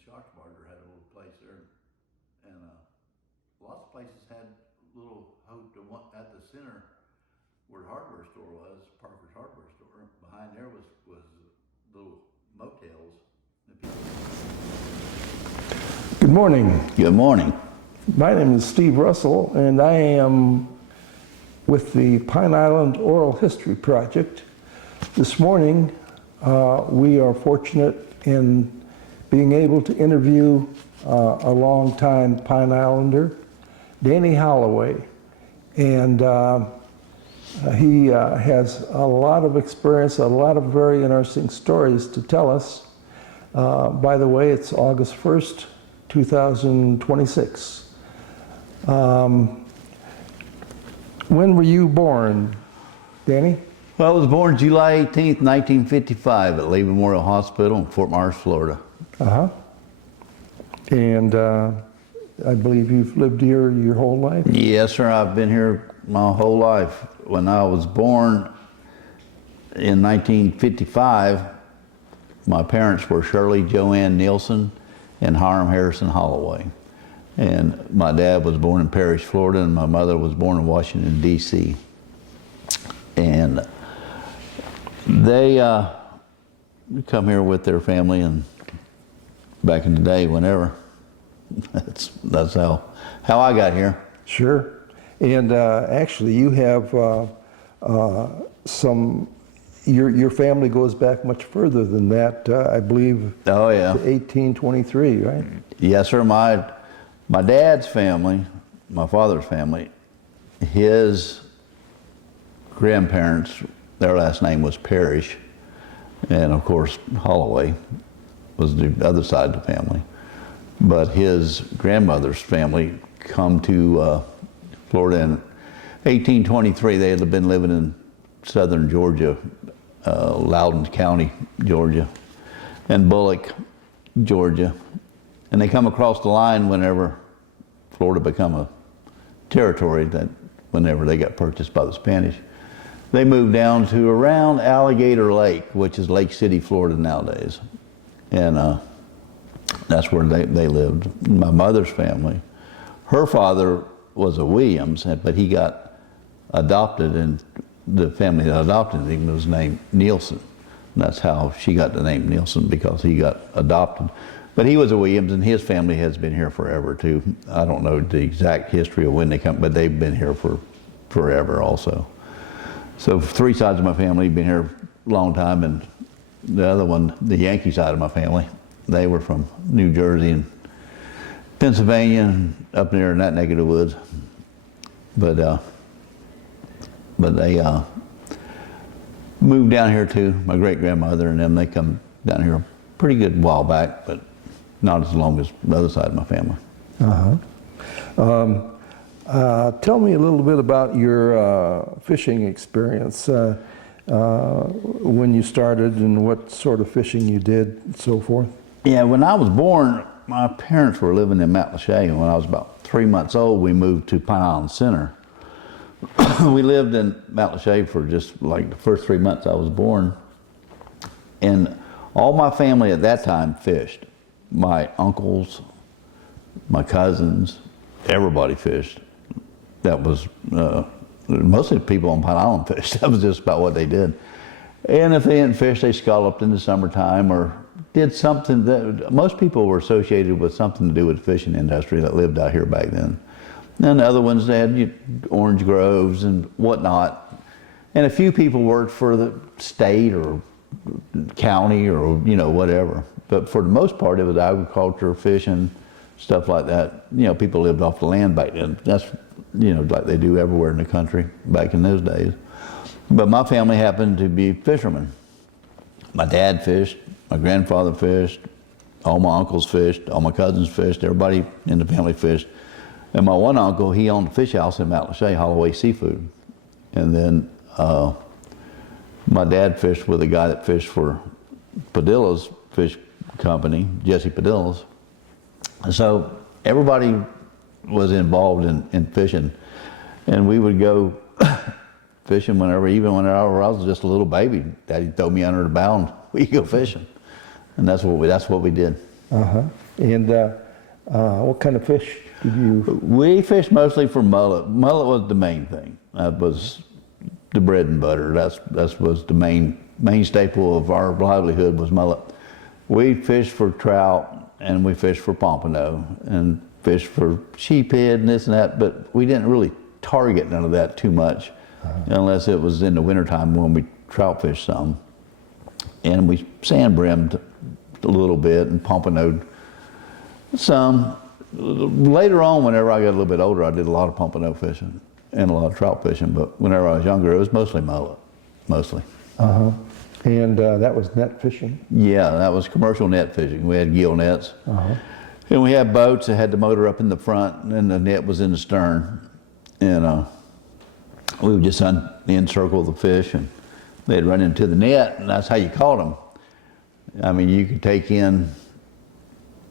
Shocksbarger had a little place there, and lots of places had little at the center where the hardware store was, Parker's hardware store. Behind there was little motels. Good morning. Good morning. My name is Steve Russell, and I am with the Pine Island Oral History Project. This morning, we are fortunate in being able to interview a longtime Pine Islander, Danny Holloway. And he has a lot of experience, a lot of very interesting stories to tell us. By the way, it's August 1st, 2026. When were you born, Danny? Well, I was born July 18th, 1955 at Lee Memorial Hospital in Fort Myers, Florida. And I believe you've lived here your whole life? Yes, sir. I've been here my whole life. When I was born in 1955, my parents were Shirley Joanne Nielson and Hiram Harrison Holloway. And my dad was born in Parishes, Florida, and my mother was born in Washington, D.C. And they come here with their family, and back in the day, whenever. That's how I got here. Sure. And actually, you have your family goes back much further than that, I believe. Oh, yeah. To 1823, right? Yes, sir. My dad's family, my father's family, his grandparents, their last name was Parish, and of course Holloway was the other side of the family. But his grandmother's family come to Florida in 1823. They had been living in southern Georgia, Loudoun County, Georgia, and Bullock, Georgia. And they come across the line whenever Florida became a territory, that whenever they got purchased by the Spanish. They moved down to around Alligator Lake, which is Lake City, Florida nowadays. And that's where they lived. My mother's family, her father was a Williams, but he got adopted, and the family that adopted him was named Nielson. And that's how she got the name Nielson, because he got adopted. But he was a Williams, and his family has been here forever too. I don't know the exact history of when they come, but they've been here for forever also. So three sides of my family have been here a long time, and the other one, the Yankee side of my family, they were from New Jersey and Pennsylvania and up there in that neck of the woods. But they moved down here too. My great-grandmother and them, they come down here a pretty good while back, but not as long as the other side of my family. Tell me a little bit about your fishing experience, when you started and what sort of fishing you did and so forth. Yeah, when I was born, my parents were living in Matlacha, and when I was about 3 months old, we moved to Pine Island Center. We lived in Matlacha for just like the first 3 months I was born, and all my family at that time fished. My uncles, my cousins, everybody fished. That was, mostly people on Pine Island fished. That was just about what they did. And if they didn't fish, they scalloped in the summertime or did something that, most people were associated with something to do with the fishing industry that lived out here back then. And the other ones, they had orange groves and whatnot. And a few people worked for the state or county or whatever, but for the most part it was agriculture, fishing, stuff like that. People lived off the land back then. That's like they do everywhere in the country back in those days. But my family happened to be fishermen. My dad fished, my grandfather fished, all my uncles fished, all my cousins fished, everybody in the family fished. And my one uncle, he owned a fish house in Matlacha, Holloway Seafood. And then my dad fished with a guy that fished for Padilla's fish company, Jesse Padilla's. So everybody was involved in fishing. And we would go fishing even whenever I was just a little baby. Daddy'd throw me under the bow and we'd go fishing. And that's what we did. Uh-huh. And what kind of fish did you? We fished mostly for mullet. Mullet was the main thing. That was the bread and butter. That was the main staple of our livelihood was mullet. We fished for trout and we fished for pompano and fished for sheephead and this and that, but we didn't really target none of that too much unless it was in the wintertime when we trout fished some. And we sand brimmed a little bit and pompanoed some. Later on, whenever I got a little bit older, I did a lot of pompano fishing and a lot of trout fishing, but whenever I was younger, it was mostly mullet, mostly. Uh-huh. And that was net fishing? Yeah, that was commercial net fishing. We had gill nets. Uh-huh. And we had boats that had the motor up in the front and the net was in the stern. And we would just encircle the fish and they'd run into the net and that's how you caught them. I mean, you could take in,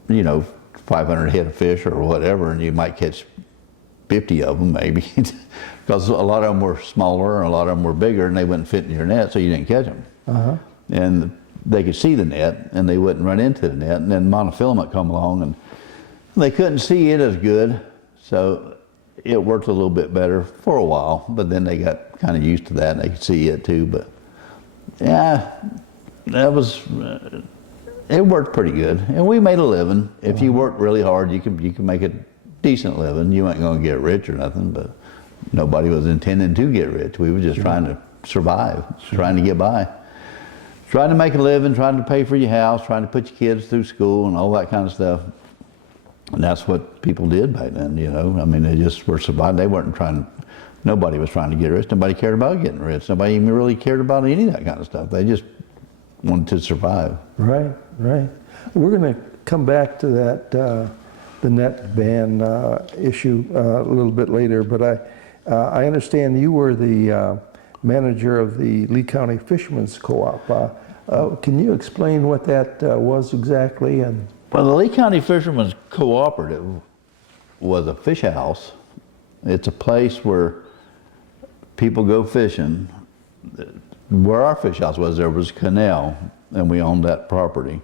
500 head of fish or whatever and you might catch 50 of them maybe. Because a lot of them were smaller and a lot of them were bigger and they wouldn't fit in your net so you didn't catch them. Uh-huh. And they could see the net and they wouldn't run into the net, and then monofilament come along and they couldn't see it as good, so it worked a little bit better for a while, but then they got kind of used to that and they could see it too. But yeah, it worked pretty good and we made a living. If you worked really hard, you could make a decent living. You ain't gonna get rich or nothing, but nobody was intending to get rich. We were just trying to survive, trying to get by. Trying to make a living, trying to pay for your house, trying to put your kids through school and all that kind of stuff. And that's what people did back then, I mean, they just were surviving. They weren't nobody was trying to get rich. Nobody cared about getting rich. Nobody even really cared about any of that kind of stuff. They just wanted to survive. Right. We're going to come back to that, the net ban issue a little bit later, but I understand you were the manager of the Lee County Fishermen's Co-op. Can you explain what that was exactly? And well, the Lee County Fishermen's Cooperative was a fish house. It's a place where people go fishing. Where our fish house was, there was a canal, and we owned that property.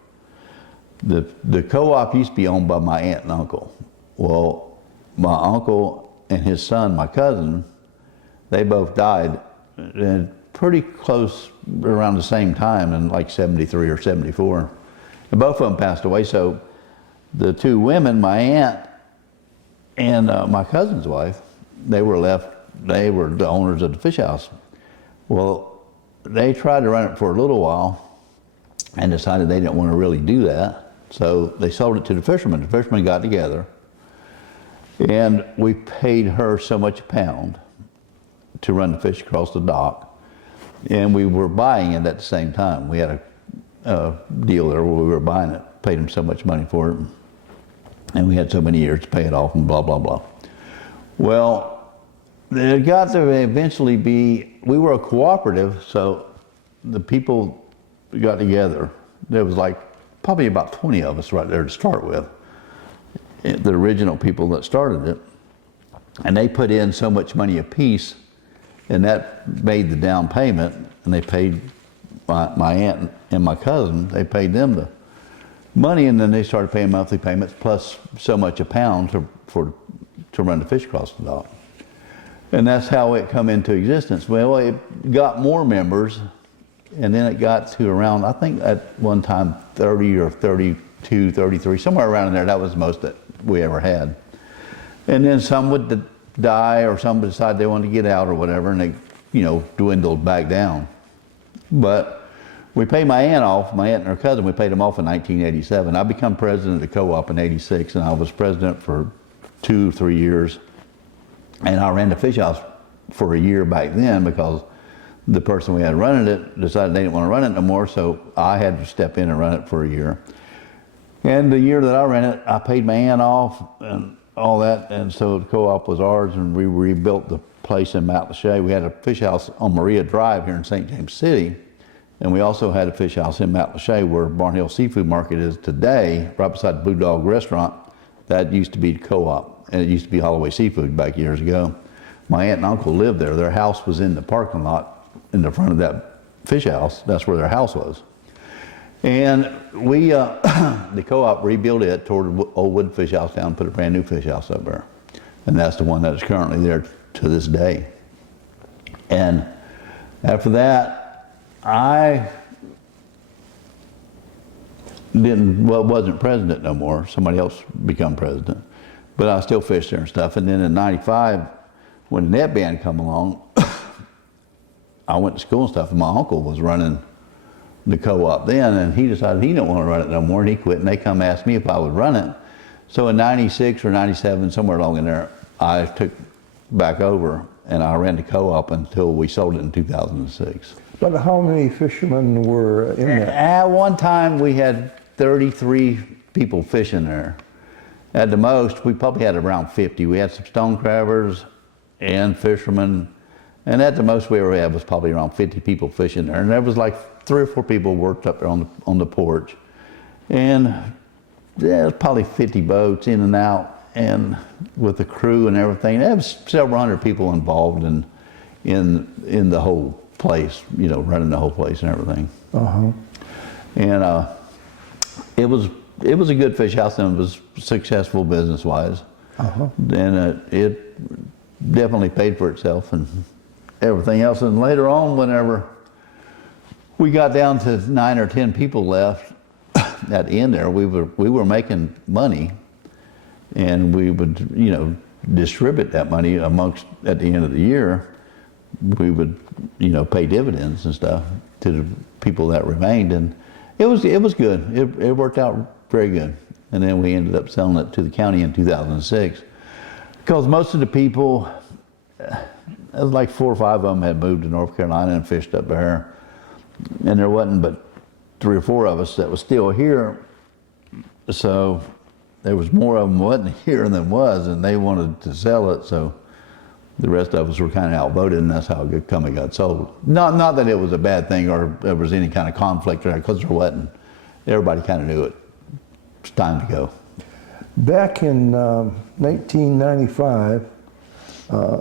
The co-op used to be owned by my aunt and uncle. Well, my uncle and his son, my cousin, they both died pretty close around the same time in like 73 or 74. And both of them passed away, so the two women, my aunt and my cousin's wife, they were the owners of the fish house. Well, they tried to run it for a little while and decided they didn't want to really do that, so they sold it to the fishermen. The fishermen got together and we paid her so much a pound to run the fish across the dock, and we were buying it at the same time. We had a deal there where we were buying it, paid them so much money for it, and we had so many years to pay it off and blah, blah, blah. Well, it got to eventually be, we were a cooperative, so the people got together. There was like probably about 20 of us right there to start with, the original people that started it, and they put in so much money apiece, and that made the down payment, and they paid my aunt and my cousin, they paid them the money, and then they started paying monthly payments plus so much a pound to run the fish across the dock. And that's how it come into existence. Well, it got more members, and then it got to around, I think at one time 30 or 32, 33, somewhere around in there. That was the most that we ever had. And then some would die, or some would decide they wanted to get out or whatever, and they, dwindled back down. But we paid my aunt and her cousin, we paid them off in 1987. I became president of the co-op in 86, and I was president for 2 or 3 years. And I ran the fish house for a year back then because the person we had running it decided they didn't want to run it no more, so I had to step in and run it for a year. And the year that I ran it, I paid my aunt off and all that, and so the co-op was ours, and we rebuilt the place in Matlacha. We had a fish house on Maria Drive here in St. James City, and we also had a fish house in Matlacha where Barnhill Seafood Market is today, right beside the Blue Dog Restaurant. That used to be the co-op, and it used to be Holloway Seafood back years ago. My aunt and uncle lived there. Their house was in the parking lot in the front of that fish house. That's where their house was. And we, the co-op rebuilt it, tore the old wood fish house down, put a brand new fish house up there. And that's the one that is currently there to this day. And after that, I wasn't president no more. Somebody else become president. But I still fished there and stuff. And then in '95, when the net ban come along, I went to school and stuff, and my uncle was running the co-op then, and he decided he didn't want to run it no more, and he quit, and they come ask me if I would run it. So in '96 or '97, somewhere along in there, I took back over, and I ran the co-op until we sold it in 2006. But how many fishermen were in there? At one time, we had 33 people fishing there. At the most, we probably had around 50. We had some stone crabbers and fishermen, and at the most we ever had was probably around 50 people fishing there. And there was like 3 or 4 people worked up there on the porch. And there was probably 50 boats in and out, and with the crew and everything. There was several hundred people involved in the whole place, you know, running the whole place and everything. Uh-huh. And it was a good fish house, and it was successful business-wise. Uh-huh. And it definitely paid for itself and everything else. And later on, whenever we got down to 9 or 10 people left at the end there, we were making money, and we would, you know, distribute that money amongst, at the end of the year, we would, you know, pay dividends and stuff to the people that remained, and it was good. It worked out very good. And then we ended up selling it to the county in 2006, because most of the people, it was like 4 or 5 of them had moved to North Carolina and fished up there, and there wasn't but 3 or 4 of us that was still here. So there was more of them wasn't here than was, and they wanted to sell it, so the rest of us were kind of outvoted, and that's how it got sold. Not that it was a bad thing or there was any kind of conflict there, because there wasn't. Everybody kind of knew it. It's time to go. Back in 1995,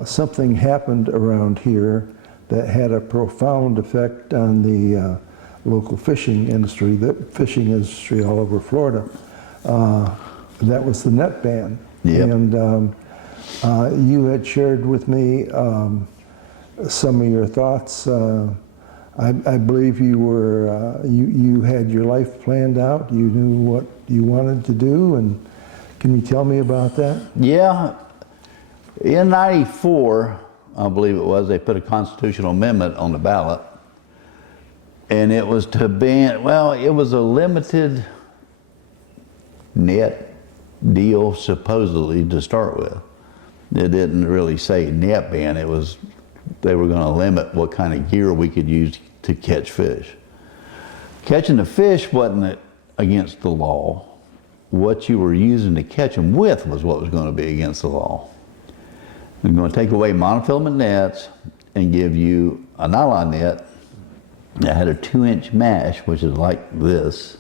something happened around here that had a profound effect on the local fishing industry, the fishing industry all over Florida. That was the net ban. Yep. And you had shared with me some of your thoughts. I believe you were you had your life planned out. You knew what you wanted to do, and can you tell me about that? Yeah, in '94, I believe it was, they put a constitutional amendment on the ballot, and it was to ban. Well, it was a limited net deal supposedly to start with. It didn't really say net ban. It was, they were going to limit what kind of gear we could use to catch fish. Catching the fish wasn't against the law. What you were using to catch them with was what was going to be against the law. They're going to take away monofilament nets and give you a nylon net that had a 2-inch mash, which is like this,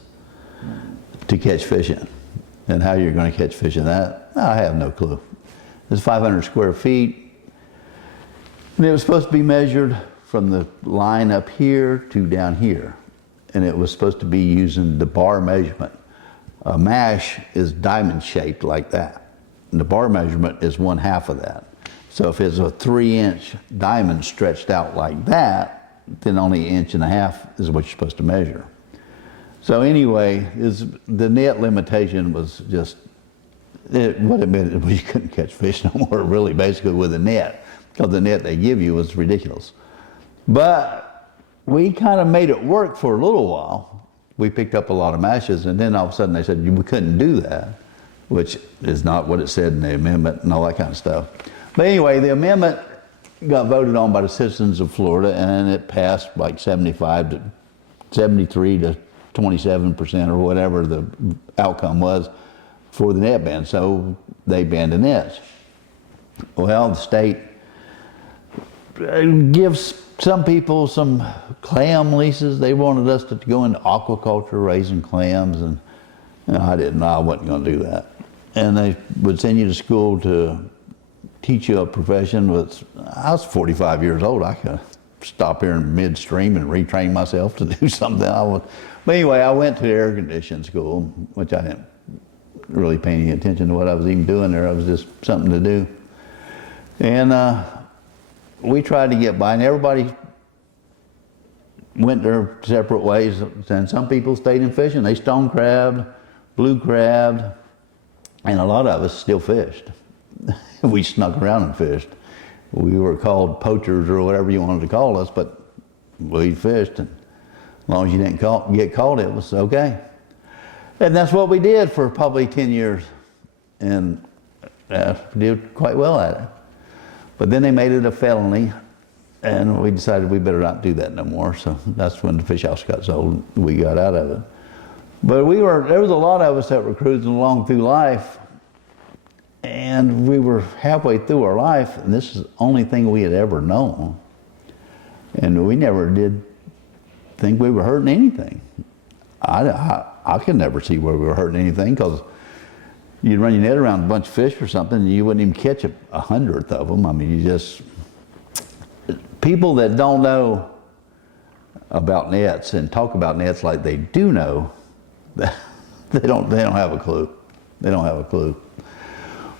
to catch fish in. And how you're going to catch fish in that, I have no clue. It's 500 square feet, and it was supposed to be measured from the line up here to down here, and it was supposed to be using the bar measurement. A mash is diamond shaped like that, and the bar measurement is 1/2 of that. So if it's a 3-inch diamond stretched out like that, then only 1.5 inches is what you're supposed to measure. So anyway, the net limitation was just, what it meant was you couldn't catch fish no more, really, basically, with a net, because the net they give you was ridiculous. But we kind of made it work for a little while. We picked up a lot of mashes, and then all of a sudden they said we couldn't do that, which is not what it said in the amendment and all that kind of stuff. But anyway, the amendment got voted on by the citizens of Florida, and it passed like 73 to 27% or whatever the outcome was for the net ban, so they banned the nets. Well, the state gives some people some clam leases. They wanted us to go into aquaculture, raising clams, and I wasn't going to do that. And they would send you to school to teach you a profession. I was 45 years old. I could stop here in midstream and retrain myself to do something. But anyway, I went to air conditioning school, which I didn't really pay any attention to what I was even doing there. It was just something to do. And we tried to get by, and everybody went their separate ways. And some people stayed in fishing. They stone crabbed, blue crabbed, and a lot of us still fished. We snuck around and fished. We were called poachers or whatever you wanted to call us, but we fished, and as long as you didn't get caught, it was okay. And that's what we did for probably 10 years, and did quite well at it. But then they made it a felony, and we decided we better not do that no more. So that's when the fish house got sold. We got out of it. But there was a lot of us that were cruising along through life, and we were halfway through our life, and this is the only thing we had ever known. And we never did think we were hurting anything. I could never see where we were hurting anything, because you'd run your net around a bunch of fish or something, and you wouldn't even catch a 100th of them. I mean, people that don't know about nets and talk about nets like they do know, they don't have a clue. They don't have a clue.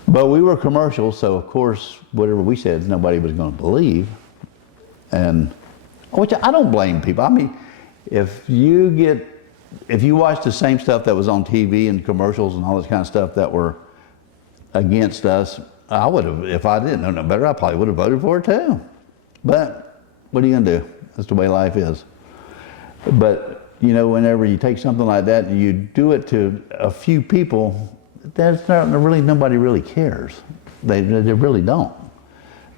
But we were commercial, so of course, whatever we said, nobody was going to believe. And which I don't blame people. I mean, if you watch the same stuff that was on TV and commercials and all this kind of stuff that were against us, I would have, if I didn't know no better, I probably would have voted for it too. But what are you going to do? That's the way life is. But you know, whenever you take something like that and you do it to a few people, nobody really cares. They really don't.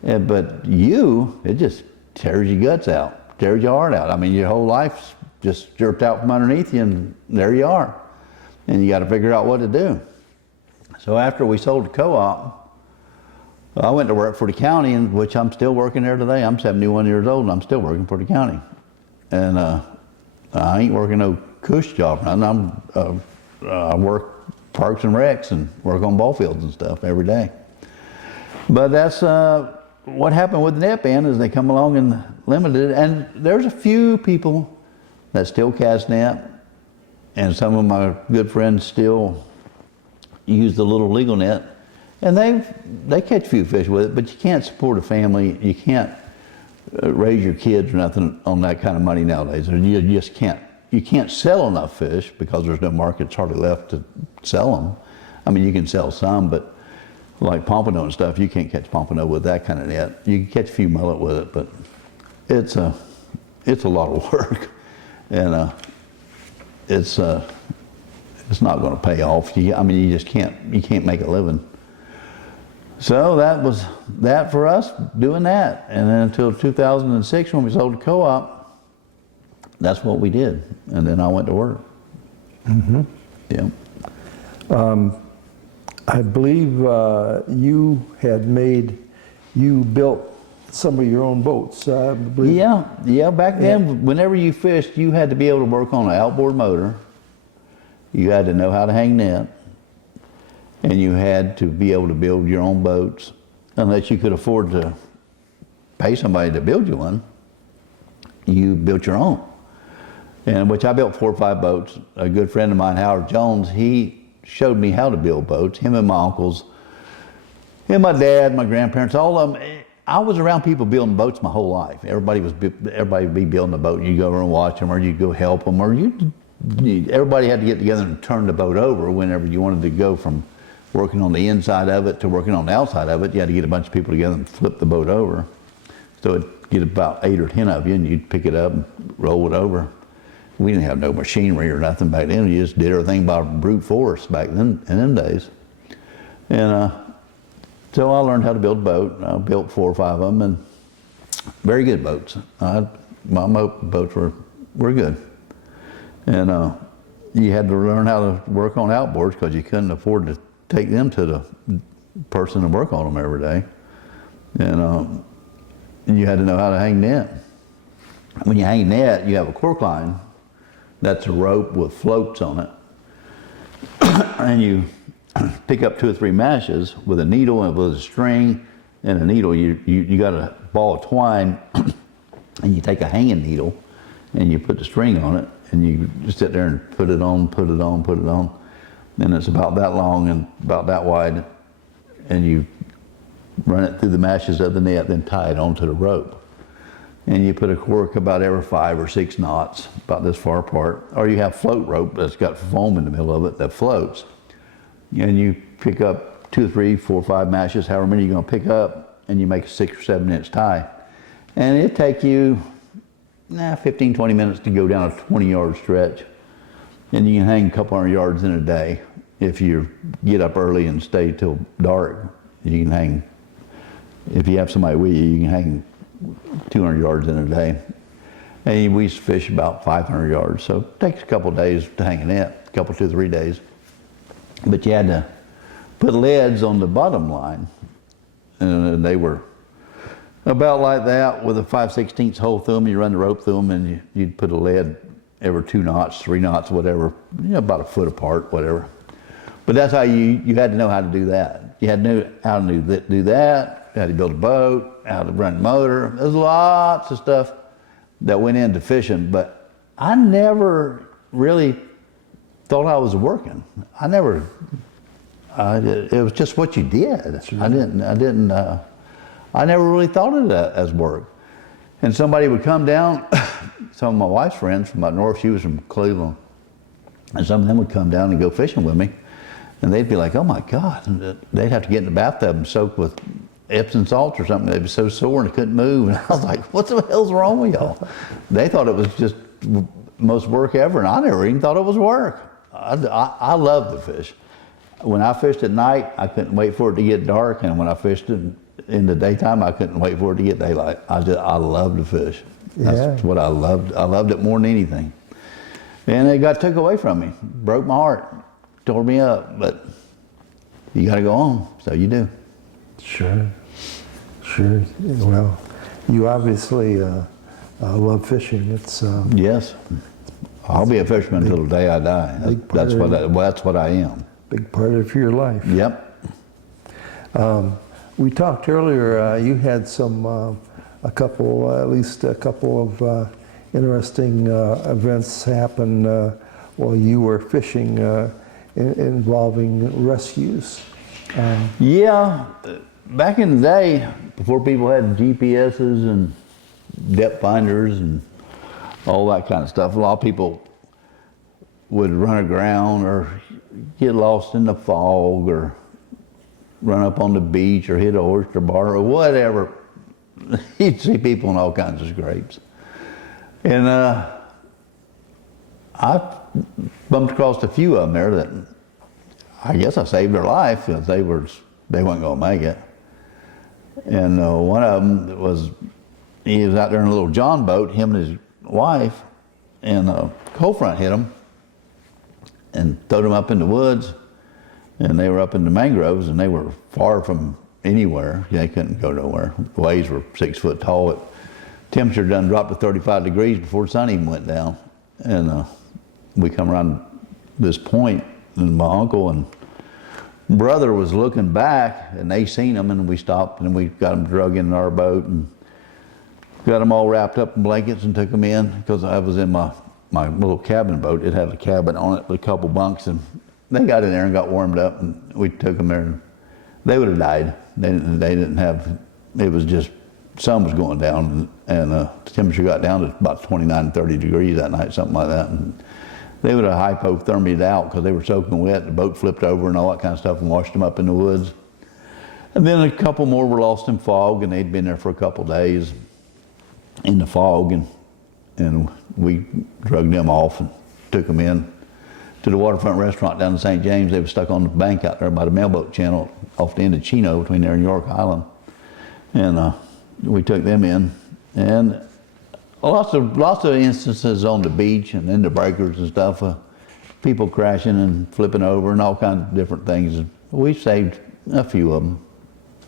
But it just tears your guts out, tears your heart out. I mean, your whole life's just jerked out from underneath you, and there you are. And you got to figure out what to do. So after we sold the co-op, I went to work for the county, in which I'm still working there today. I'm 71 years old, and I'm still working for the county. And I ain't working no cush job. I work parks and recs and work on ball fields and stuff every day. But that's what happened with the net ban, is they come along and limited it. And there's a few people that still cast net, and some of my good friends still use the little legal net, and they catch a few fish with it. But you can't support a family. You can't raise your kids or nothing on that kind of money nowadays. You just can't. You can't sell enough fish because there's no markets hardly left to sell them. I mean, you can sell some, but like pompano and stuff, you can't catch pompano with that kind of net. You can catch a few mullet with it, but it's a lot of work, and it's not going to pay off. I mean, you can't make a living. So that was that for us, doing that. And then until 2006, when we sold the co-op, that's what we did. And then I went to work. Mm-hmm. Yeah. I believe you built some of your own boats, I believe. Yeah. Back then, whenever you fished, you had to be able to work on an outboard motor. You had to know how to hang net. And you had to be able to build your own boats, unless you could afford to pay somebody to build you one. You built your own. And which I built 4 or 5 boats. A good friend of mine, Howard Jones, he showed me how to build boats. Him and my uncles, and my dad, my grandparents, all of them. I was around people building boats my whole life. Everybody would be building a boat. You go over and watch them, or you go help them, or everybody had to get together and turn the boat over whenever you wanted to go from working on the inside of it to working on the outside of it. You had to get a bunch of people together and flip the boat over. So it'd get about 8 or 10 of you, and you'd pick it up and roll it over. We didn't have no machinery or nothing back then. We just did everything by brute force back then, in them days. And so I learned how to build a boat. I built 4 or 5 of them, and very good boats. My boats were good. And you had to learn how to work on outboards, because you couldn't afford to take them to the person and work on them every day. And you had to know how to hang net. When you hang net, you have a cork line. That's a rope with floats on it. And you pick up 2 or 3 meshes with a needle and with a string and a needle. You got a ball of twine, and and you take a hanging needle and you put the string on it, and you just sit there and put it on, put it on, put it on. And it's about that long and about that wide, and you run it through the meshes of the net, then tie it onto the rope. And you put a cork about every 5 or 6 knots, about this far apart. Or you have float rope that's got foam in the middle of it that floats. And you pick up 2 or 3, 4 or 5 meshes, however many you're going to pick up, and you make a 6 or 7 inch tie. And it'll take you 15, 20 minutes to go down a 20-yard stretch. And you can hang a couple hundred yards in a day. If you get up early and stay till dark, you can hang. If you have somebody with you, you can hang 200 yards in a day. And we used to fish about 500 yards. So it takes a couple of days to hang a net, a couple, 2 or 3 days. But you had to put leads on the bottom line. And they were about like that with a 5/16 hole through them. You run the rope through them, and you'd put a lead every 2 knots, 3 knots, whatever, about a foot apart, whatever. But that's how you had to know how to do that. You had to know how to do that, how to build a boat, how to run a motor. There's lots of stuff that went into fishing, but I never really thought I was working. It was just what you did. Sure. I never really thought of it as work. And somebody would come down, some of my wife's friends from up north, she was from Cleveland, and some of them would come down and go fishing with me, and they'd be like, oh my God, and they'd have to get in the bathtub and soak with Epsom salt or something. They'd be so sore and they couldn't move, and I was like, what the hell's wrong with y'all? They thought it was just most work ever, and I never even thought it was work. I love to fish. When I fished at night, I couldn't wait for it to get dark, and when I fished in the daytime, I couldn't wait for it to get daylight. I loved to fish. That's what I loved. I loved it more than anything. And it got took away from me. Broke my heart. Tore me up. But you got to go on. So you do. Sure. Well, you obviously love fishing. It's yes. I'll be a fisherman until the day I die. That's what I am. Big part of your life. Yep. We talked earlier, you had at least a couple of interesting events happen while you were fishing involving rescues. Yeah, back in the day, before people had GPSs and depth finders and all that kind of stuff, a lot of people would run aground or get lost in the fog or run up on the beach or hit a oyster bar or whatever. You'd see people in all kinds of scrapes. And I bumped across a few of them there that I guess I saved their life because they weren't going to make it. And one of them he was out there in a little John boat, him and his wife, and a cold front hit him and throwed him up in the woods. And they were up in the mangroves, and they were far from anywhere. They couldn't go nowhere. The waves were 6 foot tall. Temperature done dropped to 35 degrees before the sun even went down. And we come around this point, and my uncle and brother was looking back, and they seen them, and we stopped, and we got them drug in our boat, and got them all wrapped up in blankets and took them in, because I was in my little cabin boat. It had a cabin on it with a couple bunks, and they got in there and got warmed up, and we took them there, and they would have died. They didn't have, it was just, sun was going down, and the temperature got down to about 29, 30 degrees that night, something like that. And they would have hypothermiaed out because they were soaking wet. The boat flipped over and all that kind of stuff and washed them up in the woods. And then a couple more were lost in fog, and they'd been there for a couple days in the fog, and we drugged them off and took them in to the waterfront restaurant down in St. James. They were stuck on the bank out there by the mailboat channel off the end of Chino between there and York Island. And we took them in. And lots of instances on the beach and in the breakers and stuff, people crashing and flipping over and all kinds of different things. We saved a few of them,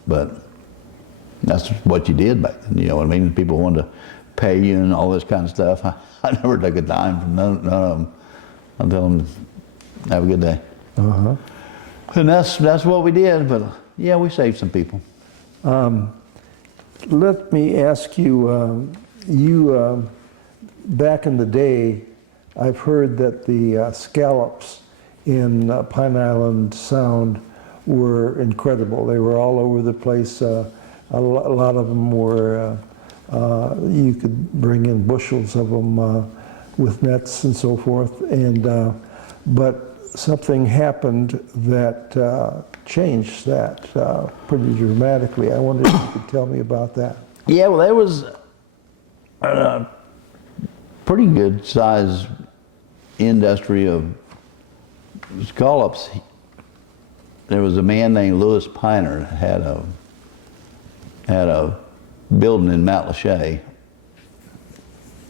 but that's what you did back then, you know what I mean? People wanted to pay you and all this kind of stuff. I never took a dime from none of them. I tell them, have a good day. Uh-huh. And that's what we did, but yeah, we saved some people. Let me ask you, back in the day, I've heard that the scallops in Pine Island Sound were incredible. They were all over the place. A lot of them were, you could bring in bushels of them with nets and so forth. But something happened that changed that pretty dramatically. I wondered if you could tell me about that. Yeah, well, there was a pretty good size industry of scallops. There was a man named Louis Piner had a building in Matlacha.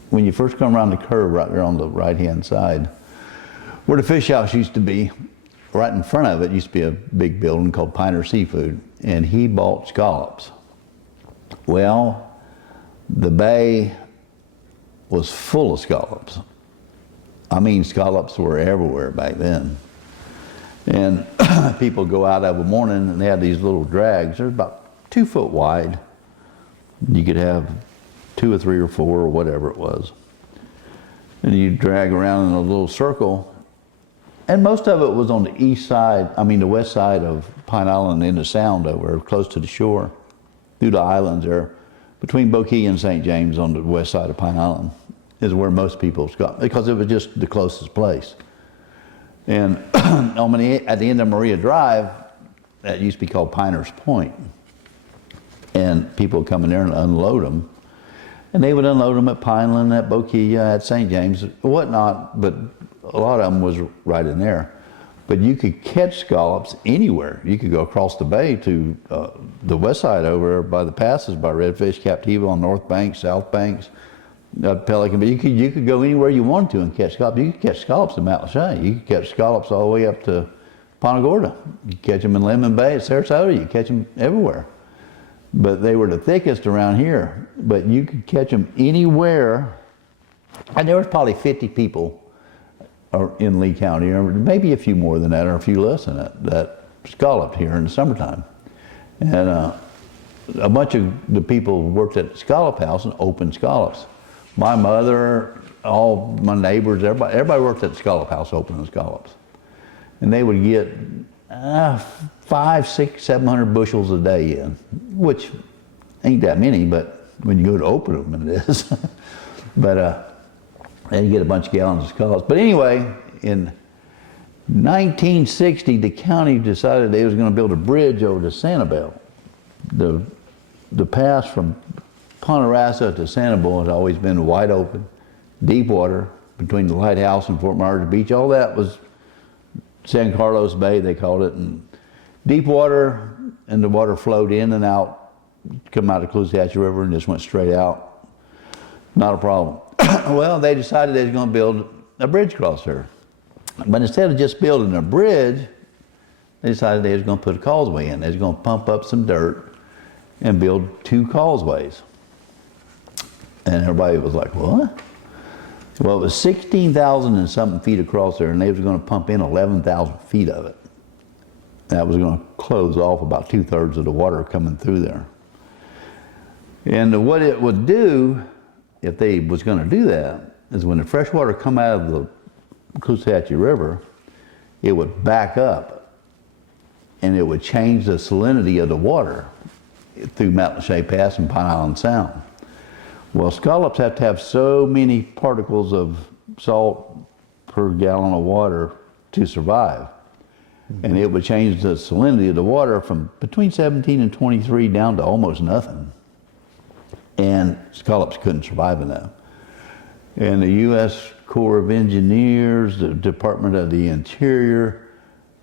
When you first come around the curve right there on the right-hand side, where the fish house used to be, right in front of it used to be a big building called Piner Seafood, and he bought scallops. Well, the bay was full of scallops. I mean, scallops were everywhere back then. And people go out of a morning and they had these little drags. They're about 2 foot wide. You could have 2 or 3 or 4 or whatever it was. And you drag around in a little circle. And most of it was on the the west side of Pine Island in the Sound over, close to the shore, through the islands there. Between Bokee and St. James on the west side of Pine Island is where most people got, because it was just the closest place. And at the end of Maria Drive, that used to be called Piners Point. And people would come in there and unload them. And they would unload them at Pineland, at Bokee, at St. James, whatnot, but a lot of them was right in there. But you could catch scallops anywhere. You could go across the bay to the west side over by the passes, by Redfish, Captiva on North Banks, South Banks, Pelican. But you could go anywhere you wanted to and catch scallops. You could catch scallops in Matlacha. You could catch scallops all the way up to Punta Gorda. You could catch them in Lemon Bay at Sarasota. You could catch them everywhere. But they were the thickest around here. But you could catch them anywhere. And there was probably 50 people in Lee County, or maybe a few more than that, or a few less than that scalloped here in the summertime. And a bunch of the people worked at the scallop house and opened scallops. My mother, all my neighbors, everybody worked at the scallop house opening scallops. And they would get 500, 600, 700 bushels a day in, which ain't that many, but when you go to open them, it is. But and you get a bunch of gallons of scallops. But anyway, in 1960, the county decided they was going to build a bridge over to Sanibel. The pass from Ponta Rasa to Sanibel has always been wide open, deep water between the lighthouse and Fort Myers Beach. All that was San Carlos Bay, they called it, and deep water, and the water flowed in and out, come out of Cooperatively River and just went straight out. Not a problem. Well, they decided they was going to build a bridge across there. But instead of just building a bridge, they decided they was going to put a causeway in. They was going to pump up some dirt and build 2 causeways. And everybody was like, what? Well, it was 16,000 and something feet across there, and they was going to pump in 11,000 feet of it. That was going to close off about 2/3 of the water coming through there. And what it would do, if they was going to do that, is when the fresh water come out of the Cooperatively River, it would back up and it would change the salinity of the water through Matlacha Pass and Pine Island Sound. Well, scallops have to have so many particles of salt per gallon of water to survive. Mm-hmm. And it would change the salinity of the water from between 17 and 23 down to almost nothing. And scallops couldn't survive in that. And the U.S. Corps of Engineers, the Department of the Interior,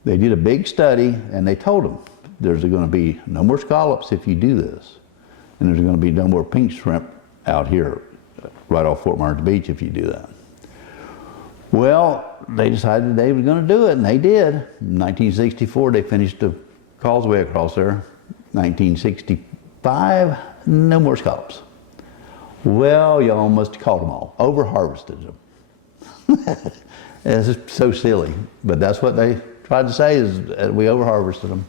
they did a big study and they told them there's going to be no more scallops if you do this. And there's going to be no more pink shrimp out here right off Fort Myers Beach if you do that. Well, they decided they were going to do it, and they did. In 1964, they finished the causeway across there. 1965, no more scallops. Well, y'all must have caught them all, over-harvested them. It's just so silly, but that's what they tried to say, is that we over-harvested them.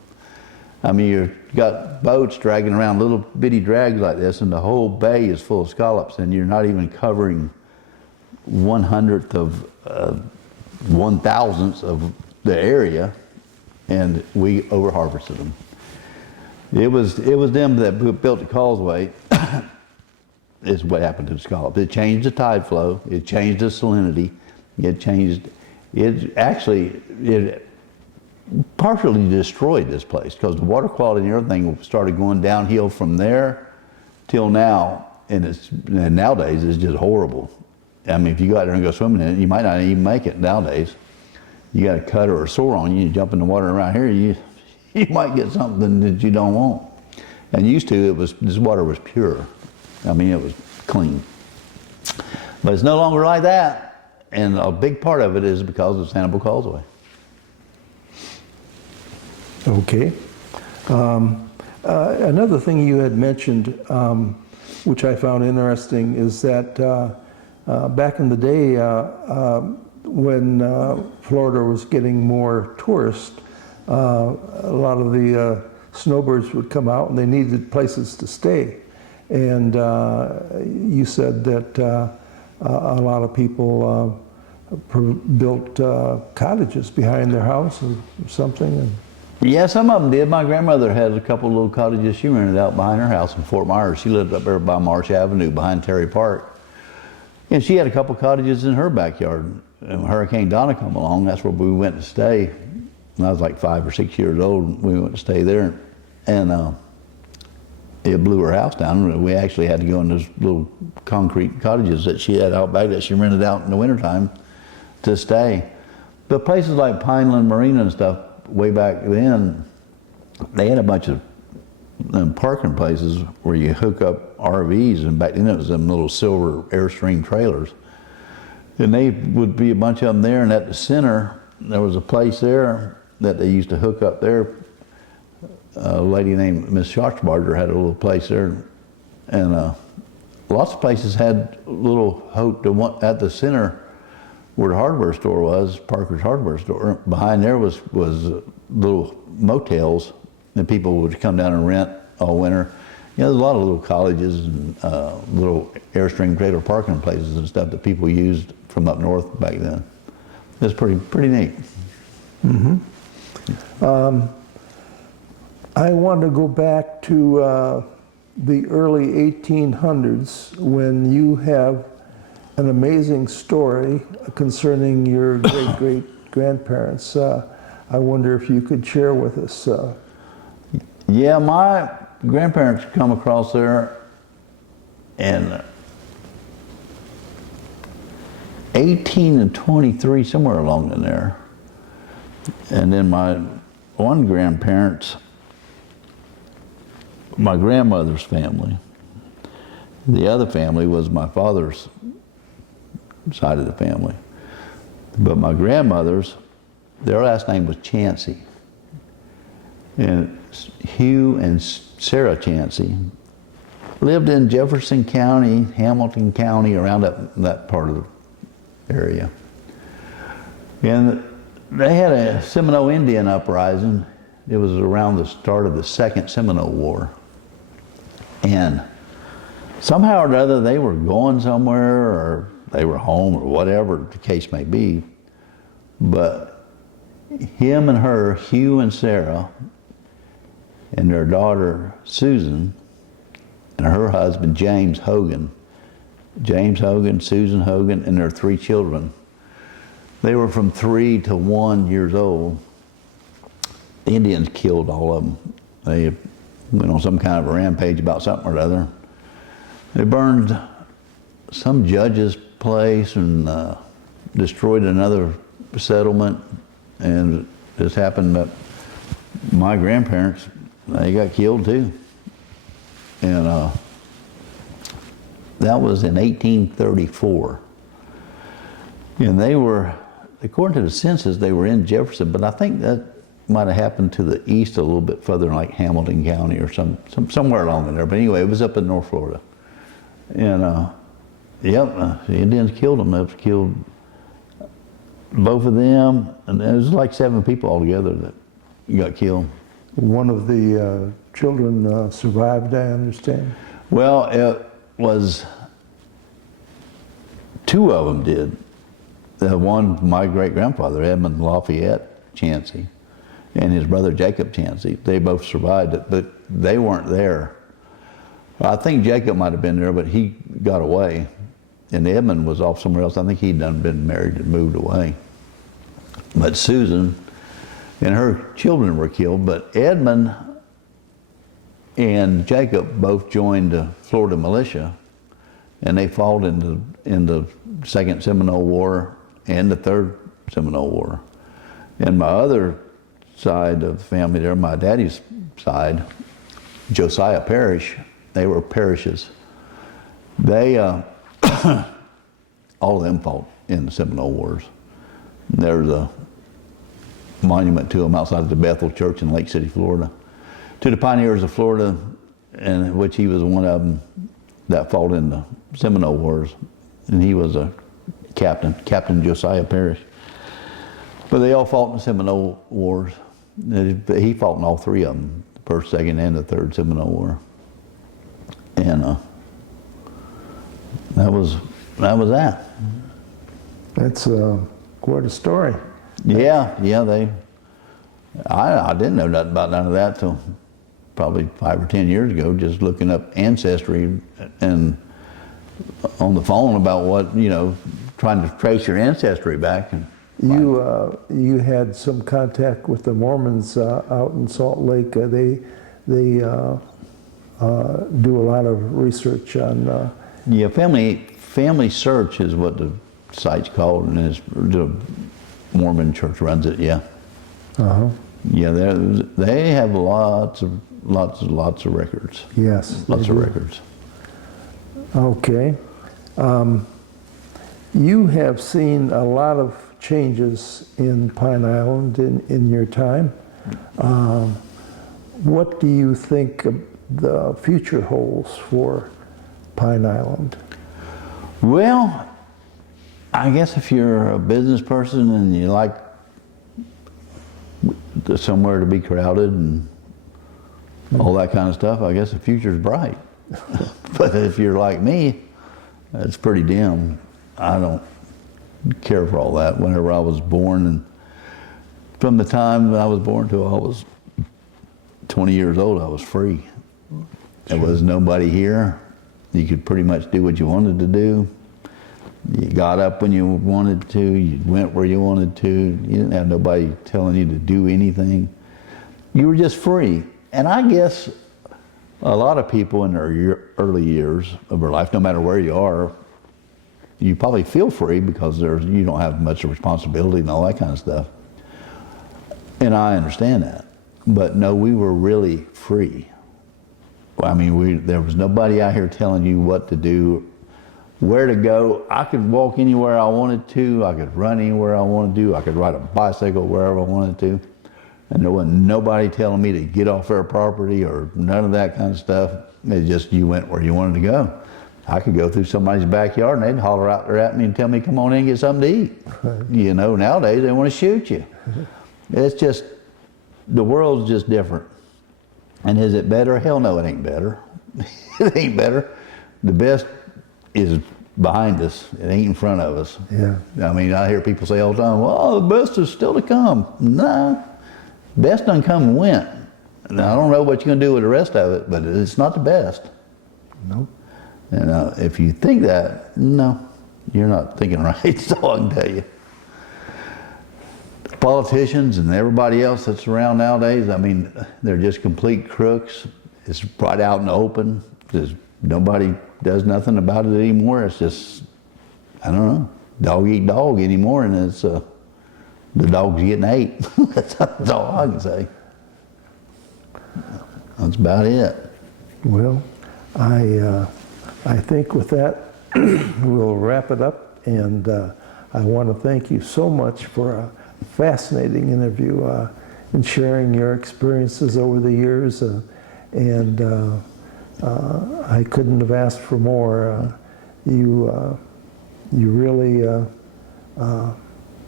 I mean, you've got boats dragging around little bitty drags like this, and the whole bay is full of scallops, and you're not even covering 1/100th of 1,000th of the area, and we overharvested them. It was them that built the causeway. Is what happened to the scallop. It changed the tide flow. It changed the salinity. It partially destroyed this place because the water quality and everything started going downhill from there till now, and nowadays it's just horrible. I mean, if you go out there and go swimming in it, you might not even make it nowadays. You got a cut or a sore on you, you jump in the water around here, you might get something that you don't want. And used to, this water was pure. I mean, it was clean. But it's no longer like that, and a big part of it is because of Sanibel Causeway. Okay. Another thing you had mentioned, which I found interesting, is that back in the day when Florida was getting more tourists, a lot of the snowbirds would come out and they needed places to stay. And you said that a lot of people built cottages behind their house or something. And yeah, some of them did. My grandmother had a couple of little cottages she rented out behind her house in Fort Myers. She lived up there by Marsh Avenue behind Terry Park. And she had a couple of cottages in her backyard. And when Hurricane Donna come along, that's where we went to stay. And I was like 5 or 6 years old, and we went to stay there. And it blew her house down. We actually had to go in those little concrete cottages that she had out back that she rented out in the wintertime to stay. But places like Pineland Marina and stuff, way back then, they had a bunch of parking places where you hook up RVs, and back then it was them little silver Airstream trailers. And they would be a bunch of them there, and at the center, there was a place there that they used to hook up there. A lady named Miss Schatzbarger had a little place there, and lots of places had little hook at the center where the hardware store was, Parker's hardware store. Behind there was little motels that people would come down and rent all winter. You know, there's a lot of little colleges and little Airstream trailer parking places and stuff that people used from up north back then. It's pretty neat. Mm-hmm. I want to go back to the early 1800s when you have an amazing story concerning your great-great-grandparents. I wonder if you could share with us. Yeah, my grandparents come across there in 1823, somewhere along in there. And then my one grandparents, my grandmother's family. The other family was my father's side of the family. But my grandmother's, their last name was Chansey. And Hugh and Sarah Chansey lived in Jefferson County, Hamilton County, around that part of the area. And they had a Seminole Indian uprising. It was around the start of the Second Seminole War. And somehow or other, they were going somewhere, or they were home, or whatever the case may be. But him and her, Hugh and Sarah, and their daughter Susan, and her husband James Hogan, Susan Hogan, and their 3 children. They were from 3 to 1 years old. The Indians killed all of them. They went on some kind of a rampage about something or other. They burned some judge's place and destroyed another settlement, and this happened that my grandparents, they got killed too. And that was in 1834. And they were, according to the census, they were in Jefferson, but I think that might have happened to the east a little bit further, like Hamilton County or somewhere along in there. But anyway, it was up in North Florida. And the Indians killed them. They killed both of them, and there was like 7 people altogether that got killed. One of the children survived, I understand. Well, it was two of them did. The one, my great-grandfather, Edmund Lafayette Chansey, and his brother Jacob Chansey, they both survived it, but they weren't there. I think Jacob might have been there, but he got away. And Edmund was off somewhere else. I think he'd done been married and moved away. But Susan and her children were killed, but Edmund and Jacob both joined the Florida militia, and they fought in the Second Seminole War and the Third Seminole War. And my other side of the family there, my daddy's side, Josiah Parish, they were Parishes. They, all of them fought in the Seminole Wars. There's a monument to them outside of the Bethel Church in Lake City, Florida. To the pioneers of Florida, and which he was one of them that fought in the Seminole Wars. And he was a captain, Captain Josiah Parish. But they all fought in the Seminole Wars. He fought in all three of them, the First, Second, and the Third Seminole War. And that was that. That's quite a story. Yeah, I didn't know nothing about none of that till probably 5 or 10 years ago, just looking up ancestry and on the phone about what, trying to trace your ancestry back. And you had some contact with the Mormons out in Salt Lake. They do a lot of research on. Yeah, family search is what the site's called, and the Mormon church runs it. Yeah. Uh-huh. Yeah, they have lots of records. Yes. Lots of records. Okay. You have seen a lot of changes in Pine Island in your time. What do you think the future holds for Pine Island? Well, I guess if you're a business person and you like somewhere to be crowded and all that kind of stuff, I guess the future's bright. But if you're like me, it's pretty dim. I don't care for all that. Whenever I was born, and from the time I was born till I was 20 years old, I was free. There was nobody here. You could pretty much do what you wanted to do. You got up when you wanted to, you went where you wanted to. You didn't have nobody telling you to do anything. You were just free. And I guess a lot of people in their early years of their life, no matter where you are, you probably feel free because you don't have much responsibility and all that kind of stuff. And I understand that. But no, we were really free. I mean, there was nobody out here telling you what to do, where to go. I could walk anywhere I wanted to. I could run anywhere I wanted to. I could ride a bicycle wherever I wanted to. And there wasn't nobody telling me to get off their property or none of that kind of stuff. It just, you went where you wanted to go. I could go through somebody's backyard and they'd holler out there at me and tell me, come on in and get something to eat. Right. Nowadays they want to shoot you. It's just, the world's just different. And is it better? Hell no, it ain't better. It ain't better. The best is behind us. It ain't in front of us. Yeah. I mean, I hear people say all the time, well, the best is still to come. Nah, best done come and went. Now, I don't know what you're going to do with the rest of it, but it's not the best. Nope. And if you think that, no, you're not thinking right. That's all I can tell you. Politicians and everybody else that's around nowadays, I mean, they're just complete crooks. It's right out in the open. Nobody does nothing about it anymore. It's just, I don't know, dog eat dog anymore, and it's the dog's getting ate. That's all I can say. That's about it. Well, I think with that, we'll wrap it up, and I want to thank you so much for a fascinating interview and sharing your experiences over the years, and I couldn't have asked for more. You really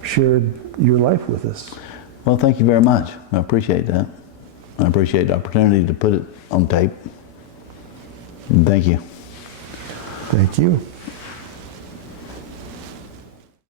shared your life with us. Well, thank you very much. I appreciate that. I appreciate the opportunity to put it on tape. And thank you. Thank you.